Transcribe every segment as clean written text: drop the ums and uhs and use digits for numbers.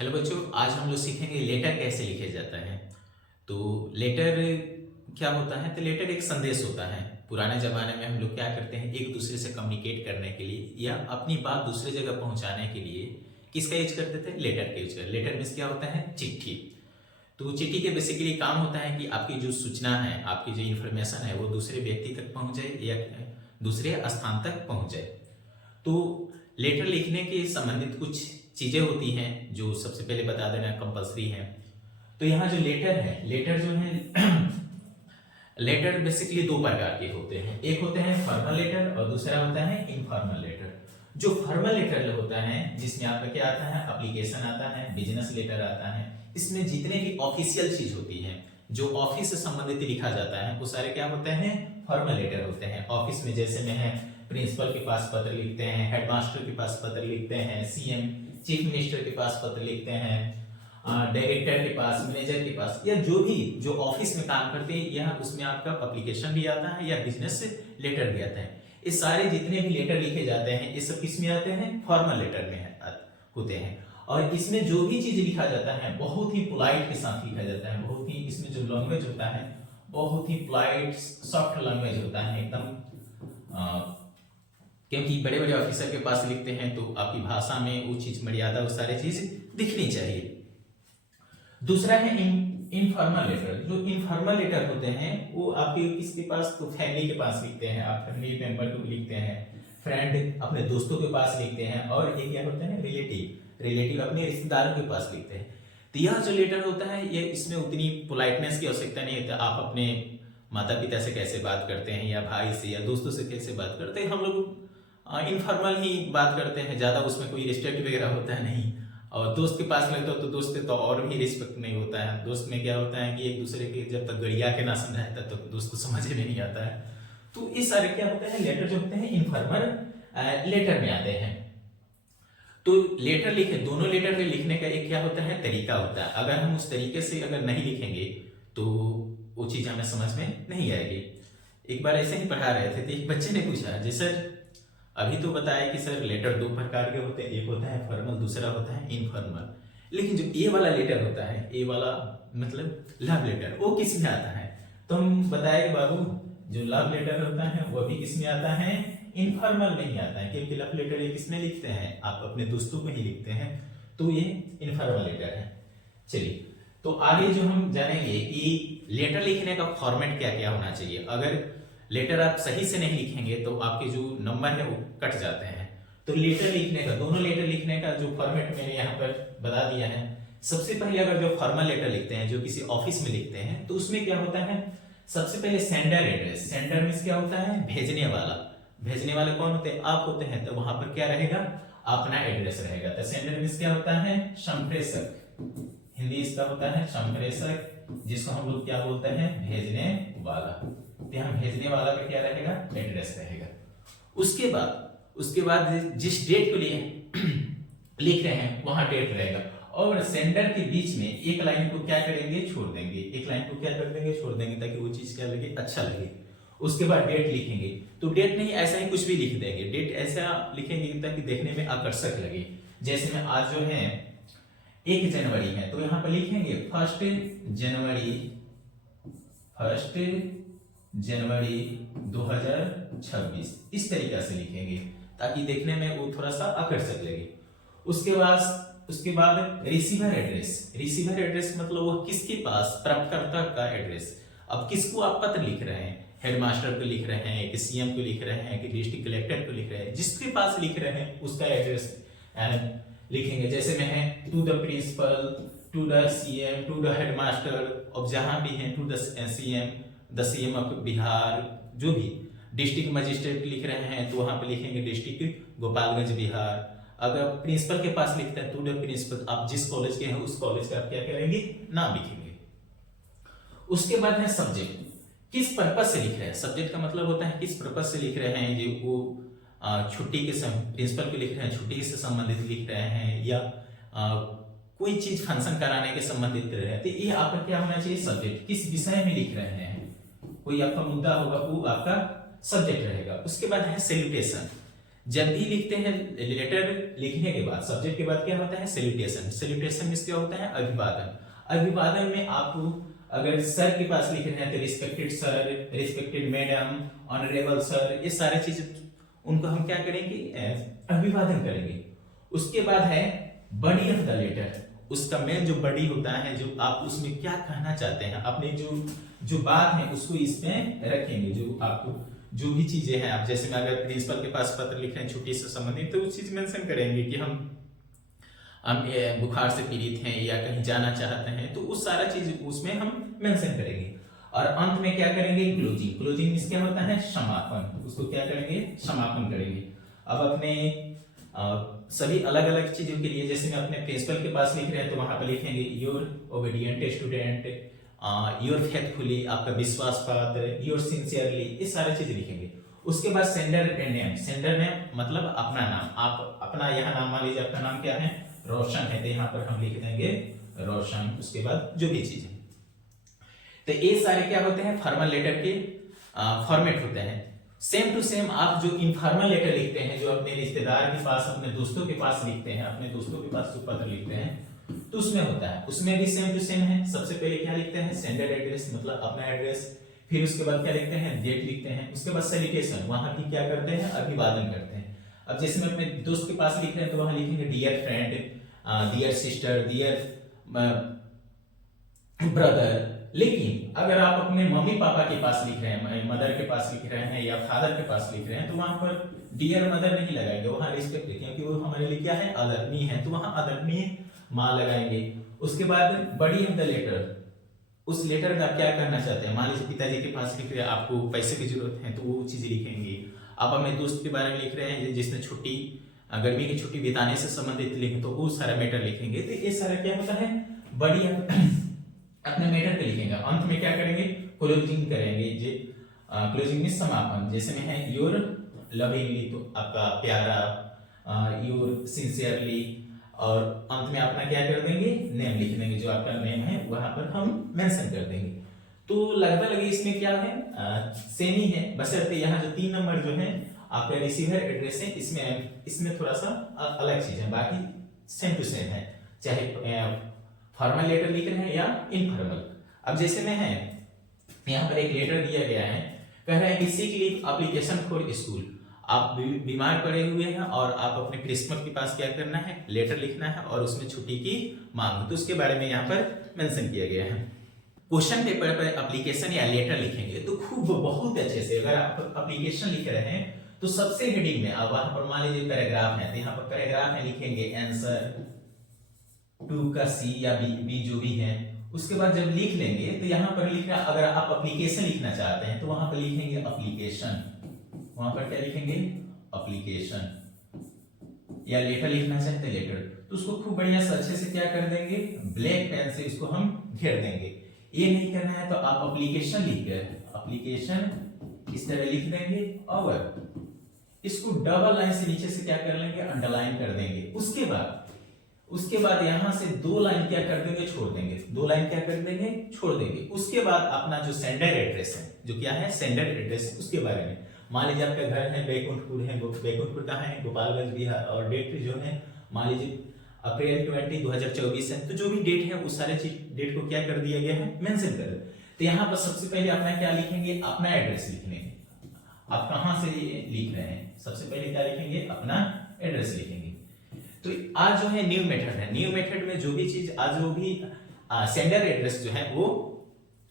Hello बच्चों, आज हम लोग सीखेंगे लेटर कैसे लिखे जाता है। तो लेटर क्या होता है? तो लेटर एक संदेश होता है। पुराने जमाने में हम लोग क्या करते हैं, एक दूसरे से कम्युनिकेट करने के लिए या अपनी बात दूसरे जगह पहुंचाने के लिए किसका यूज करते थे? लेटर का यूज कर। लेटर में क्या होता है? चिट्ठी। तो चिट्ठी के बेसिकली काम होता है कि आपकी जो सूचना है, आपकी जो इन्फॉर्मेशन है वो दूसरे व्यक्ति तक पहुंच जाए या दूसरे स्थान तक पहुंच जाए। तो लेटर लिखने के संबंधित कुछ चीजें होती हैं जो सबसे पहले बता देना कंपलसरी है। तो यहाँ जो लेटर है, लेटर जो है लेटर बेसिकली दो प्रकार के होते हैं। एक होते हैं फॉर्मल लेटर और दूसरा होता है इनफॉर्मल लेटर। जो फॉर्मल लेटर होता है जिसमें आपका क्या आता है? एप्लीकेशन आता है, बिजनेस लेटर आता है। इसमें जितने भी ऑफिशियल चीज होती है, जो ऑफिस से संबंधित लिखा जाता है, वो सारे क्या होते हैं? फॉर्मल लेटर होते हैं। ऑफिस में जैसे में है प्रिंसिपल के पास पत्र लिखते हैं, हेडमास्टर के पास पत्र लिखते हैं, सीएम चीफ मिनिस्टर के पास पत्र लिखते हैं, डायरेक्टर के पास, मैनेजर के पास, या जो भी जो ऑफिस में काम करते हैं, यह उसमें आपका एप्लीकेशन भी आता है या बिजनेस लेटर भी आता है। ये सारे जितने भी लेटर लिखे जाते हैं ये सब किस में आते हैं? फॉर्मल लेटर में होते हैं। और इसमें जो भी चीज लिखा जाता है बहुत ही पोलाइट के साथ लिखा जाता है। बहुत ही इसमें जो लैंग्वेज होता है बहुत ही पोलाइट सॉफ्ट लैंग्वेज होता है एकदम। क्योंकि बड़े बड़े ऑफिसर के पास लिखते हैं तो आपकी भाषा में वो चीज मर्यादा, वो सारी चीज दिखनी चाहिए। दूसरा है इनफॉर्मल लेटर। जो इनफॉर्मल लेटर होते हैं वो आपके किसके पास? तो फैमिली के पास लिखते हैं, आप फैमिली मेंबर को लिखते हैं, फ्रेंड अपने दोस्तों के पास लिखते हैं, और एक क्या होता है? रिलेटिव अपने रिश्तेदारों के पास लिखते हैं। तो यह जो लेटर होता है ये इसमें उतनी पोलाइटनेस की आवश्यकता नहीं होती। आप अपने माता पिता से कैसे बात करते हैं या भाई से या दोस्तों से कैसे बात करते हैं, हम लोग इनफॉर्मल ही बात करते हैं, ज्यादा उसमें कोई रिस्पेक्ट वगैरह होता है नहीं। और दोस्त के पास लगता हो तो दोस्त से तो और भी रिस्पेक्ट नहीं होता है। दोस्त में क्या होता है कि एक दूसरे के जब तक गड़िया के ना समझाए तब तक दोस्त को समझ में नहीं आता है। तो ये सारे क्या होते हैं? लेटर जो होते हैं इनफॉर्मल लेटर में आते हैं। तो लेटर लिखे, दोनों लेटर में लिखने का एक क्या होता है? तरीका होता है। अगर हम उस तरीके से अगर नहीं लिखेंगे तो वो चीज हमें समझ में नहीं आएगी। एक बार ऐसे ही पढ़ा रहे थे तो एक बच्चे ने पूछा, जी सर अभी तो बताया कि सर लेटर दो प्रकार के होते हैं, एक होता है फॉर्मल, दूसरा होता है इनफॉर्मल, लेकिन जो ए वाला लेटर होता है, ए वाला मतलब लव लेटर, वो किस में आता है? तो हम बताए कि बाबू जो लव लेटर होता है वो भी किस में आता है? इनफॉर्मल में ही आता है। क्योंकि लव लेटर ये किसमें लिखते हैं? आप अपने दोस्तों को ही लिखते हैं, तो ये इनफॉर्मल लेटर है। चलिए तो आगे जो हम जानेंगे कि लेटर लिखने का फॉर्मेट क्या क्या होना चाहिए। अगर लेटर आप सही से नहीं लिखेंगे तो आपके जो नंबर है वो कट जाते हैं। तो लेटर लिखने का, दोनों लेटर लिखने का जो फॉर्मेट मैंने यहाँ पर बता दिया है। सबसे पहले अगर जो फॉर्मल लेटर लिखते हैं, जो किसी ऑफिस में लिखते हैं, तो उसमें क्या होता है? सबसे पहले सेंडर एड्रेस। सेंडर में क्या होता है? भेजने वाला। भेजने वाले कौन होते हैं? आप होते हैं। तो वहां पर क्या रहेगा? अपना एड्रेस रहेगा। तो सेंडर में क्या होता है? संप्रेषक। हिंदी इसका होता है संप्रेषक, जिसको हम लोग क्या बोलते हैं? भेजने वाला। यहाँ भेजने वाला का क्या रहेगा? एड्रेस रहेगा। उसके बाद जिस डेट को लिए लिख रहे हैं वहां डेट रहेगा, और सेंडर के बीच में एक लाइन को क्या करेंगे? छोड़ देंगे। एक लाइन को क्या कर देंगे? छोड़ देंगे, ताकि वो चीज क्या लगे? अच्छा लगे। उसके बाद डेट लिखेंगे, तो डेट नहीं ऐसा ही कुछ भी लिख देंगे। डेट ऐसा लिखेंगे ताकि देखने में आकर्षक लगे। जैसे में आज जो है 1 जनवरी है, तो यहाँ पर लिखेंगे 1 जनवरी 2026। इस तरीके से लिखेंगे ताकि देखने में वो थोड़ा सा आकर्षक लगे। उसके बाद रिसीवर एड्रेस। रिसीवर एड्रेस मतलब वो किसके पास? प्राप्तकर्ता का एड्रेस। अब किसको आप पत्र लिख रहे हैं? हेडमास्टर को लिख रहे हैं कि सीएम को लिख रहे हैं कि डिस्ट्रिक्ट कलेक्टर को लिख रहे हैं, जिसके पास लिख रहे हैं उसका एड्रेस लिखेंगे। जैसे में है to the principal, to the CM, to the headmaster, अब जहां भी है to the CM of Bihar. जो भी डिस्ट्रिक्ट मजिस्ट्रेट लिख रहे हैं तो वहां पे लिखेंगे डिस्ट्रिक्ट गोपालगंज बिहार। अगर प्रिंसिपल के पास लिखते हैं टू द प्रिंसिपल, आप जिस कॉलेज के हैं उस कॉलेज का आप क्या करेंगे? नाम लिखेंगे। उसके बाद है सब्जेक्ट। किस पर्पज से लिख रहे हैं? सब्जेक्ट का मतलब होता है किस पर्पज से लिख रहे हैं। ये वो छुट्टी के प्रिंसिपल को लिख रहे हैं, छुट्टी से संबंधित लिख रहे हैं, या कोई चीज फंक्शन कराने के संबंधित कर रहे हैं। तो ये आपका क्या होना चाहिए? सब्जेक्ट। किस विषय में लिख रहे हैं, कोई आपका मुद्दा होगा वो आपका सब्जेक्ट रहेगा। उसके बाद है सैल्यूटेशन। जब भी लिखते हैं लेटर लिखने के बाद सब्जेक्ट के बाद क्या होता है सैल्यूटेशन। सैल्यूटेशन में क्या होता है अभिवादन। अभिवादन में आप अगर सर के पास लिख रहे हैं तो respected sir, respected madam, honourable sir, ये सारे चीज उनको हम क्या करेंगे अभिवादन करेंगे। उसके बाद है बॉडी ऑफ द लेटर। उसका मेन जो बॉडी होता है, जो आप उसमें क्या कहना चाहते हैं, अपने जो बात है उसको इसमें रखेंगे। जो आपको जो भी चीजें हैं, आप जैसे में अगर प्रिंसिपल के पास पत्र लिख रहे हैं छुट्टी से संबंधित, तो उस चीज मेंशन करेंगे कि हम बुखार से पीड़ित हैं या कहीं जाना चाहते हैं, तो उस सारा चीज उसमें हम मेंशन करेंगे। और अंत में क्या करेंगे क्लोजिंग। क्लोजिंग में क्या होता है समापन। उसको क्या करेंगे समापन करेंगे। अब अपने सभी अलग अलग चीजों के लिए जैसे मैं अपने प्रिंसिपल के पास लिख रहे हैं तो वहां पर लिखेंगे your obedient student, your faithfully, आपका विश्वास पात्र, योर सिंसियरली, ये सारे चीज लिखेंगे। उसके बाद सेंडर नेम। सेंडर नेम मतलब अपना नाम। आप अपना यहाँ नाम, मान लीजिए आपका नाम क्या है रोशन है, तो यहाँ पर हम लिख देंगे रोशन। उसके बाद जो भी चीज है, तो ये सारे क्या होते हैं फॉर्मल लेटर के फॉर्मेट होते हैं। सेम टू सेम आप जो इनफॉर्मल लेटर लिखते हैं, जो अपने रिश्तेदार के पास, अपने दोस्तों के पास लिखते हैं, अपने दोस्तों के पास जो पत्र लिखते हैं, तो उसमें होता है, उसमें भी सेम टू सेम है। सबसे पहले क्या लिखते हैं सेंडर एड्रेस, मतलब अपना एड्रेस। फिर उसके बाद क्या लिखते हैं डेट लिखते हैं। उसके बाद सैल्यूटेशन, वहां भी क्या करते हैं अभिवादन करते हैं। अब जैसे मैं अपने दोस्त के पास लिख रहे हैं तो वहां लिखेंगे dear friend, dear sister, dear brother. लेकिन अगर आप अपने मम्मी पापा के पास लिख रहे हैं, मदर के पास लिख रहे हैं या फादर के पास लिख रहे हैं, तो वहां पर डियर मदर नहीं लगाएंगे, वहां रिस्पेक्ट लिखेंगे, क्योंकि वो हमारे लिए क्या है आदरणीय है, तो वहां आदरणीय माँ लगाएंगे। उसके बाद बॉडी ऑफ द लेटर, उस लेटर में आप क्या करना चाहते हैं। मान लीजिए पिताजी के पास लिख रहे हैं, आपको पैसे की जरूरत है, तो वो चीज लिखेंगे। आप अपने दोस्त के बारे में लिख रहे हैं जिसने छुट्टी, गर्मी की छुट्टी बिताने से संबंधित लिखें, तो वो सारा मैटर लिखेंगे। तो ये सारा क्या होता है बॉडी अपने मैटर पे लिखेंगे। अंत में क्या करेंगे क्लोजिंग करेंगे। जे क्लोजिंग में समापन, जैसे में है योर लविंगली, तो आपका प्यारा, योर सिंसियरली, और अंत में अपना क्या कर देंगे नेम लिख देंगे। जो आपका नेम है वहां पर हम मेंशन कर देंगे। तो लगभग इसमें क्या है सेम ही है, बशर्ते यहाँ जो 3 नंबर जो है आपका रिसीवर एड्रेस है, इसमें थोड़ा सा अलग चीज है, बाकी सेम टू सेम है, चाहे फॉर्मल लेटर लिख रहे हैं या इनफॉर्मल। अब जैसे में है यहाँ पर एक लेटर दिया गया है, कह रहा है कि seek leave application for school. आप बीमार पड़े हुए हैं और आप अपने प्रिंसिपल के पास क्या करना है लेटर लिखना है और उसमें छुट्टी की मांग, तो उसके बारे में यहाँ पर मेंशन किया गया है। क्वेश्चन पेपर पर एप्लीकेशन या लेटर लिखेंगे तो खूब बहुत अच्छे से, अगर आप एप्लीकेशन लिख रहे हैं तो सबसे हेडिंग में अब वहां पर मान लीजिए पैराग्राफ है, तो यहाँ पर पैराग्राफ में लिखेंगे आंसर टू का सी या बी जो भी है। उसके बाद जब लिख लेंगे तो यहाँ पर लिखना, अगर आप एप्लीकेशन लिखना चाहते हैं तो वहां पर लिखेंगे एप्लीकेशन, वहां पर क्या लिखेंगे एप्लीकेशन, या लेटर लिखना चाहते हैं लेटर, तो उसको खूब बढ़िया से अच्छे से क्या कर देंगे ब्लैक पेन से इसको हम घेर देंगे। ये नहीं करना है तो आप एप्लीकेशन लिख गए, एप्लीकेशन इस तरह लिख देंगे और इसको डबल लाइन से नीचे से क्या कर लेंगे अंडरलाइन कर देंगे। उसके बाद यहां से 2 लाइन क्या कर देंगे छोड़ देंगे, 2 लाइन क्या कर देंगे छोड़ देंगे। उसके बाद अपना जो सेंडर एड्रेस है, जो क्या है सेंडर एड्रेस, उसके बारे में मान लीजिए आपका घर है बैकुंठपुर है, बैकुंठपुर कहाँ है गोपालगंज बिहार, और डेट जो है मान लीजिए अप्रैल 20 2024 है, तो जो भी डेट है उस सारे डेट को क्या कर दिया गया है मेंशन कर। तो यहाँ पर सबसे पहले अपना क्या लिखेंगे अपना एड्रेस लिखेंगे, आप कहाँ से लिख रहे हैं सबसे पहले क्या लिखेंगे अपना एड्रेस लिखेंगे। तो आज जो है न्यू मेथड है, न्यू मेथड में जो भी चीज आज वो भी सेंडर एड्रेस जो है वो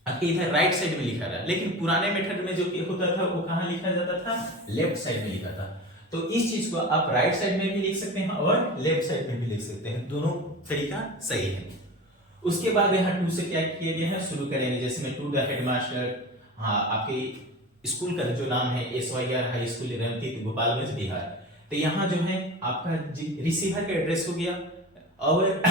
आपके इधर राइट साइड में लिखा रहा, लेकिन पुराने मेथड में जो होता था वो कहाँ लिखा जाता था लेफ्ट साइड में लिखा था। तो इस चीज को आप राइट साइड में भी लिख सकते हैं और लेफ्ट साइड में भी लिख सकते हैं, दोनों तरीका सही है। उसके बाद यहाँ टू से क्या किया गया है शुरू करेंगे, जैसे मैं टू द हेडमास्टर, हाँ आपके स्कूल का जो नाम है SYR हाई स्कूल रमतीत गोपालगंज बिहार, तो यहाँ जो है आपका रिसीवर का एड्रेस हो गया और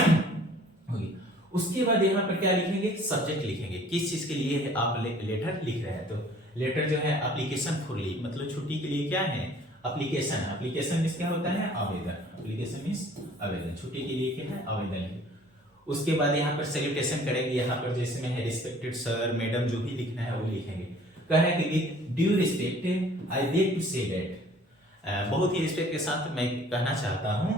उसके बाद यहाँ पर क्या लिखेंगे सब्जेक्ट लिखेंगे, किस चीज के लिए आप लेटर लिख रहे हैं। तो लेटर जो है एप्लीकेशन फॉर लीव, मतलब छुट्टी के लिए क्या है एप्लीकेशन, एप्लीकेशन मींस क्या होता है आवेदन, एप्लीकेशन मींस आवेदन, छुट्टी के लिए क्या है आवेदन। उसके बाद यहाँ पर सैल्यूटेशन करेंगे, यहाँ पर जैसे में है रिस्पेक्टेड सर मैडम जो भी लिखना है वो लिखेंगे। कह रहे हैं कि with due respect I beg to say that, बहुत ही रिस्पेक्ट के साथ मैं कहना चाहता हूँ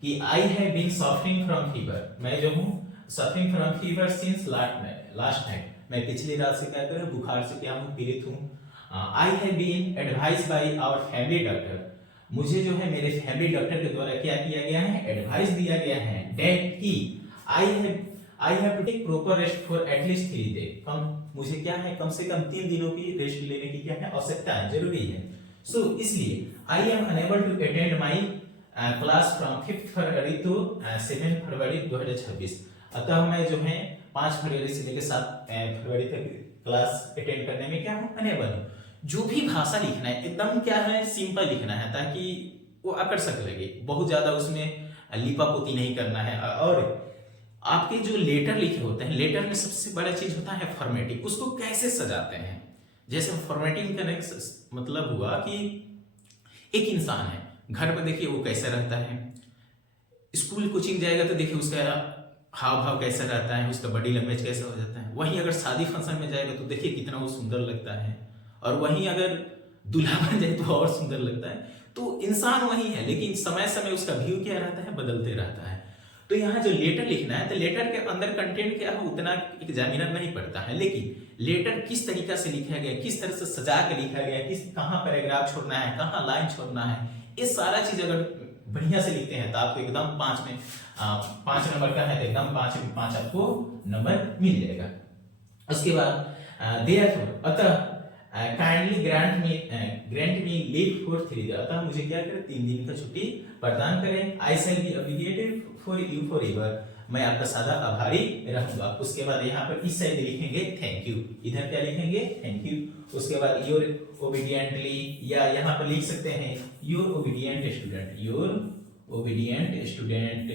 कि I have been suffering from fever, मैं जो हूँ suffering from fever since last night, मैं पिछली रात से क्या करूँ बुखार से क्या हूँ पीड़ित हूँ। I have been advise by our family doctor, मुझे जो है मेरे फैमिली डॉक्टर के द्वारा क्या किया गया है, एडवाइस दिया गया है दैट की I have to take proper rest for at least 3 day, मुझे क्या है कम से कम 3 दिनों की रेस्ट लेने की क्या है आवश्यकता है, जरूरी है। सो इसलिए I am unable to attend my class from 5 February to 7 February 2026, अतः मैं जो है 5 फरवरी से लेकर 7 फरवरी तक क्लास अटेंड करने में क्या हूँ अनेबल हूँ। जो भी भाषा लिखना है एकदम क्या है सिंपल लिखना है ताकि वो आकर्षक लगे, बहुत ज्यादा उसमें लिपापोती नहीं करना है। और आपके जो लेटर लिखे होते हैं, लेटर में सबसे बड़ा चीज होता है फॉर्मेटिंग, उसको कैसे सजाते हैं। जैसे फॉर्मेटिंग करने का मतलब हुआ कि एक इंसान है घर पर, देखिए वो कैसा रहता है, स्कूल कोचिंग जाएगा तो देखिए उसका हाव भाव कैसा रहता है, उसका बॉडी लैंग्वेज कैसा हो जाता है। वहीं अगर शादी फंक्शन में जाएगा तो देखिए कितना वो सुंदर लगता है, और वहीं अगर दूल्हा बन जाए तो और सुंदर लगता है। तो इंसान वही है, लेकिन समय समय उसका व्यू क्या रहता है, बदलते रहता है। तो यहाँ जो लेटर लिखना है तो लेटर के अंदर कंटेंट क्या है उतना एग्जामिनर नहीं पढ़ता है, लेकिन लेटर किस तरीका से लिखा गया, किस तरह से सजा के लिखा गया, किस कहाँ पैराग्राफ छोड़ना है, कहाँ लाइन छोड़ना है, ये सारा चीज अगर बढ़िया से लिखते हैं तो आपको एकदम 5 नंबर का है तो एकदम 5 में 5 आपको नंबर मिल जाएगा। उसके बाद देयरफॉर अतः kindly grant me leave for 3 day, अतः मुझे क्या करें 3 दिन का छुट्टी प्रदान करें। I shall be obligated for you forever, मैं आपका सदा आभारी रहूंगा। उसके बाद यहाँ पर इस साइड लिखेंगे थैंक यू, इधर क्या लिखेंगे थैंक यू। उसके बाद योर ओबीडियंटली, या यहाँ पर लिख सकते हैं your obedient student, your obedient student.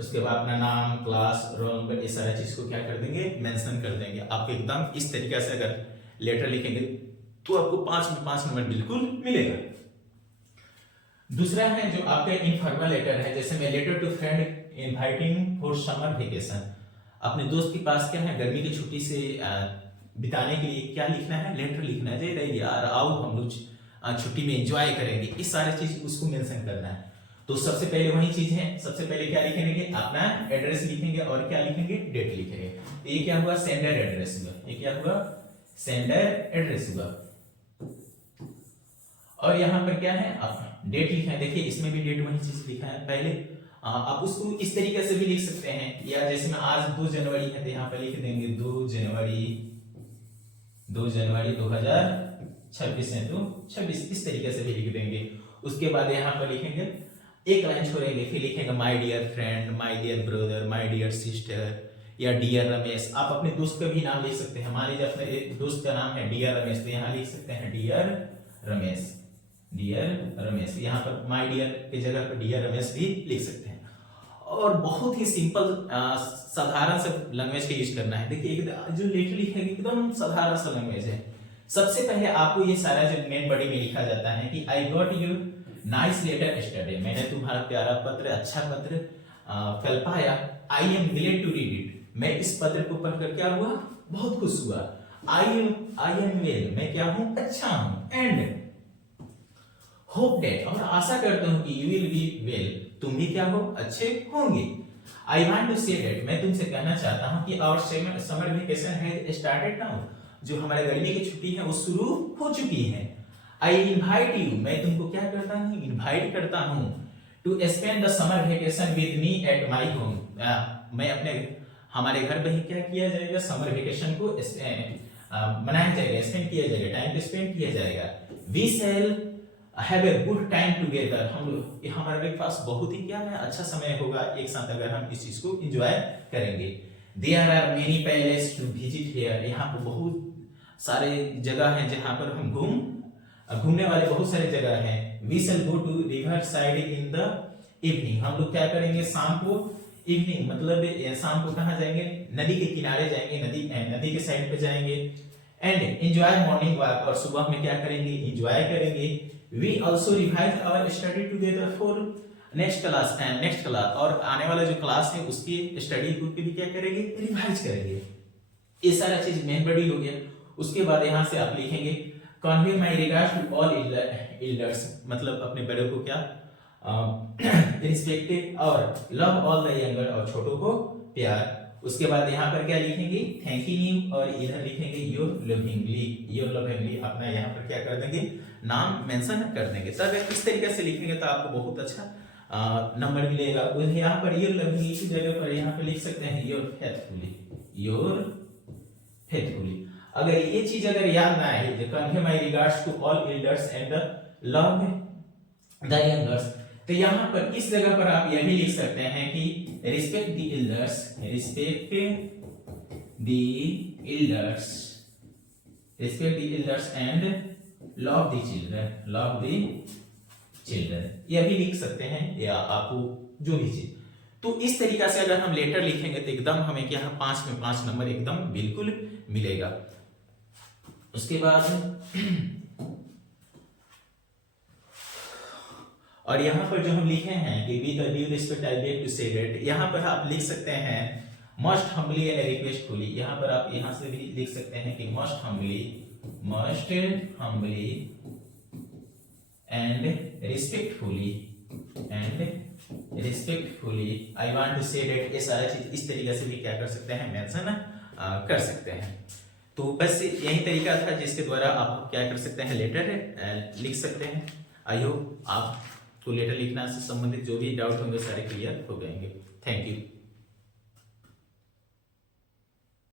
उसके बाद अपना नाम, क्लास, रोल नंबर, ये सारा चीज को क्या कर देंगे मेंशन कर देंगे। आप एकदम इस तरीके से अगर लेटर लिखेंगे तो आपको 5 में 5 नंबर बिल्कुल मिलेगा। दूसरा है जो आपका इनफॉर्मल लेटर है, जैसे मैं letter to friend inviting for summer vacation, अपने दोस्त के पास क्या है गर्मी की छुट्टी से बिताने के लिए क्या लिखना है, लेटर लिखना है, जय यार आओ हम लोग छुट्टी में एंजॉय करेंगे, इस सारे चीज उसको मेंशन करना है। तो सबसे पहले वही चीज है, सबसे पहले क्या लिखेंगे अपना एड्रेस लिखेंगे और क्या लिखेंगे डेट लिखेंगे। तो ये क्या हुआ सेंडर एड्रेस हुआ, ये क्या हुआ सेंडर एड्रेस हुआ। और यहाँ पर क्या है आप डेट लिखा है, देखिए इसमें भी डेट वही चीज लिखा है पहले। आप उसको इस तरीके से भी लिख सकते हैं, या जैसे मैं आज 2 जनवरी है तो यहाँ पर लिख देंगे 2 जनवरी 2026 है तो 26, इस तरीके से भी लिख देंगे। उसके बाद यहाँ पर लिखेंगे एक लाइन छोड़ेंगे, फिर लिखेंगे my dear friend, my dear brother, my dear sister, या डियर रमेश। आप अपने दोस्त का भी नाम लिख सकते हैं, मान लीजिए अपने दोस्त का नाम है डियर रमेश तो यहाँ लिख सकते हैं डियर रमेश, डियर रमेश। यहाँ पर माय डियर की जगह पर डियर रमेश भी लिख सकते हैं। और बहुत ही सिंपल साधारण सा लैंग्वेज का यूज करना है। देखिए जो लेटर लिखेंगे एकदम साधारण सा लैंग्वेज है। सबसे पहले आपको ये सारा जो मेन बॉडी में लिखा जाता है कि I got you nice letter yesterday, मैंने तुम्हारा प्यारा पत्र, अच्छा पत्र कल पाया। I am glad to read it, मैं इस पत्र को पढ़कर क्या हुआ बहुत खुश हुआ। आई एम वेल, मैं क्या हूं अच्छा हूं। एंड होप दैट, और आशा करता हूं कि यू विल बी वेल, तुम भी क्या हो अच्छे होंगे। I want to say that, मैं तुमसे कहना चाहता हूं कि our summer vacation has started now, जो हमारे गर्मी की छुट्टी है वो शुरू हो चुकी है। आई इनवाइट यू, मैं तुमको क्या करता हूं इनवाइट करता हूं to spend the summer vacation with me at my home, मैं अपने हमारे घर पे ही क्या किया जाएगा समर वेकेशन को मनाया जाएगा, स्पेंड किया जाएगा, टाइम स्पेंड किया जाएगा। We shall have a good time together, हम लोग हमारे पास बहुत ही क्या है अच्छा समय होगा एक साथ अगर हम इस चीज को एंजॉय करेंगे। There are many palace to visit here, यहाँ पर बहुत सारे जगह हैं जहां पर हम घूमने वाले बहुत सारे जगह हैं। We shall go to river side in the evening, हम लोग क्या करेंगे शाम को, इवनिंग मतलब शाम को कहाँ जाएंगे नदी के किनारे जाएंगे, नदी के साइड पे जाएंगे। एंड एंजॉय मॉर्निंग वॉक, और सुबह में क्या करेंगे एंजॉय करेंगे। We also revise our study together for next class, और आने वाला जो क्लास है उसकी स्टडी को भी क्या करेंगे रिवाइज करेंगे। ये सारा चीज मेन बॉडी हो गया। उसके बाद यहाँ से आप लिखेंगे convey my regards to all elders, मतलब अपने बड़ों को क्या रिस्पेक्ट और लव ऑल द यंगर, और छोटों को प्यार। उसके बाद यहाँ पर क्या लिखेंगे, थैंकिंग, और इधर लिखेंगे योर लविंगली। योर लविंगली अपना यहाँ पर क्या कर देंगे, नाम मेंशन कर देंगे। तो अगर इस तरीके से लिखेंगे तो आपको बहुत अच्छा नंबर मिलेगा। यहाँ पर योर लविंगली की जगह पर यहाँ पे लिख सकते हैं योर फेथफुली, योर फेथफुली। अगर ये चीज अगर याद ना आए, convey my regards to all elders and love the youngers, तो यहाँ पर इस जगह पर आप यह भी लिख सकते हैं कि respect the elders, respect the elders, respect the elders and love the children, love the children, यह भी लिख सकते हैं, या आपको जो भी चीज। तो इस तरीका से अगर हम लेटर लिखेंगे तो एकदम हमें क्या 5 में 5 नंबर एकदम बिल्कुल मिलेगा। उसके बाद और यहाँ पर जो हम लिखे हैं कि with due respect I beg to say that, यहाँ पर आप लिख सकते हैं मस्ट हम्बली एंड रिक्वेस्टफुली। यहाँ पर आप यहाँ से भी लिख सकते हैं कि must humbly and respectfully I want to say that, ये सारा चीज इस तरीके से भी क्या कर सकते हैं, मेंशन कर सकते हैं। तो बस यही तरीका था जिसके द्वारा आप क्या कर सकते हैं, लेटर लिख सकते हैं। आई होप आपको लेटर लिखना से संबंधित जो भी डाउट होंगे सारे क्लियर हो जाएंगे। Thank you.